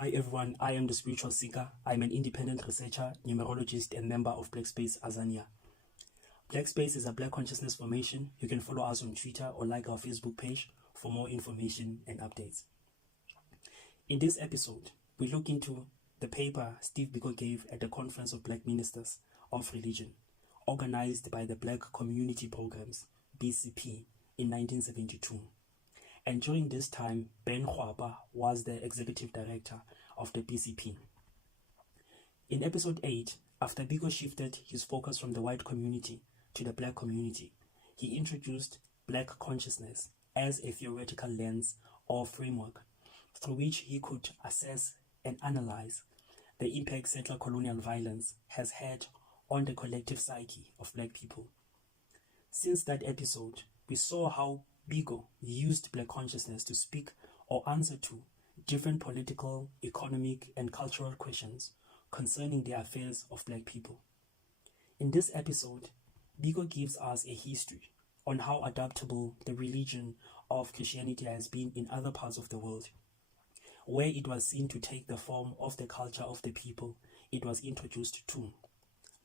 Hi everyone, I am the Spiritual Seeker. I'm an independent researcher, numerologist, and member of Black Space Azania. Black Space is a Black consciousness formation. You can follow us on Twitter or like our Facebook page for more information and updates. In this episode, we look into the paper Steve Biko gave at the Conference of Black Ministers of Religion, organized by the Black Community Programs, BCP, in 1972. And during this time, Ben Khwapa was the executive director of the BCP. In episode 8, after Biko shifted his focus from the white community to the Black community, he introduced Black consciousness as a theoretical lens or framework through which he could assess and analyze the impact settler colonial violence has had on the collective psyche of Black people. Since that episode, we saw how Biko used Black consciousness to speak or answer to different political, economic, and cultural questions concerning the affairs of Black people. In this episode, Biko gives us a history on how adaptable the religion of Christianity has been in other parts of the world, where it was seen to take the form of the culture of the people it was introduced to.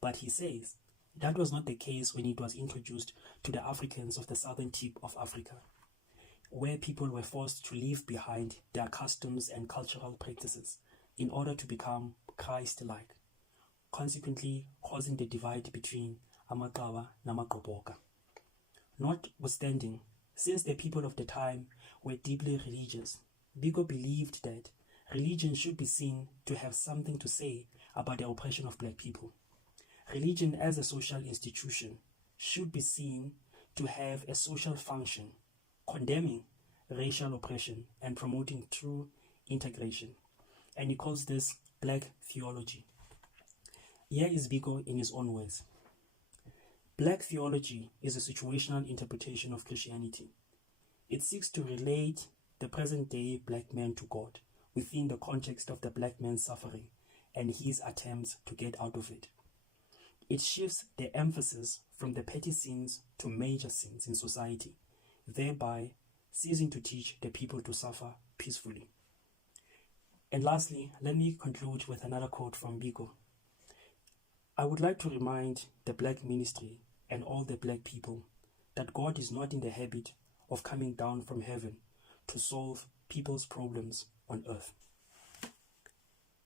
But he says that was not the case when it was introduced to the Africans of the southern tip of Africa, where people were forced to leave behind their customs and cultural practices in order to become Christ-like, consequently causing the divide between Amakawa and Amakoboka. Notwithstanding, since the people of the time were deeply religious, Biko believed that religion should be seen to have something to say about the oppression of Black people. Religion as a social institution should be seen to have a social function, condemning racial oppression and promoting true integration. And he calls this Black Theology. Here is Biko in his own words. Black theology is a situational interpretation of Christianity. It seeks to relate the present-day Black man to God within the context of the Black man's suffering and his attempts to get out of it. It shifts the emphasis from the petty sins to major sins in society, thereby ceasing to teach the people to suffer peacefully. And lastly, let me conclude with another quote from Biko. I would like to remind the Black ministry and all the Black people that God is not in the habit of coming down from heaven to solve people's problems on earth.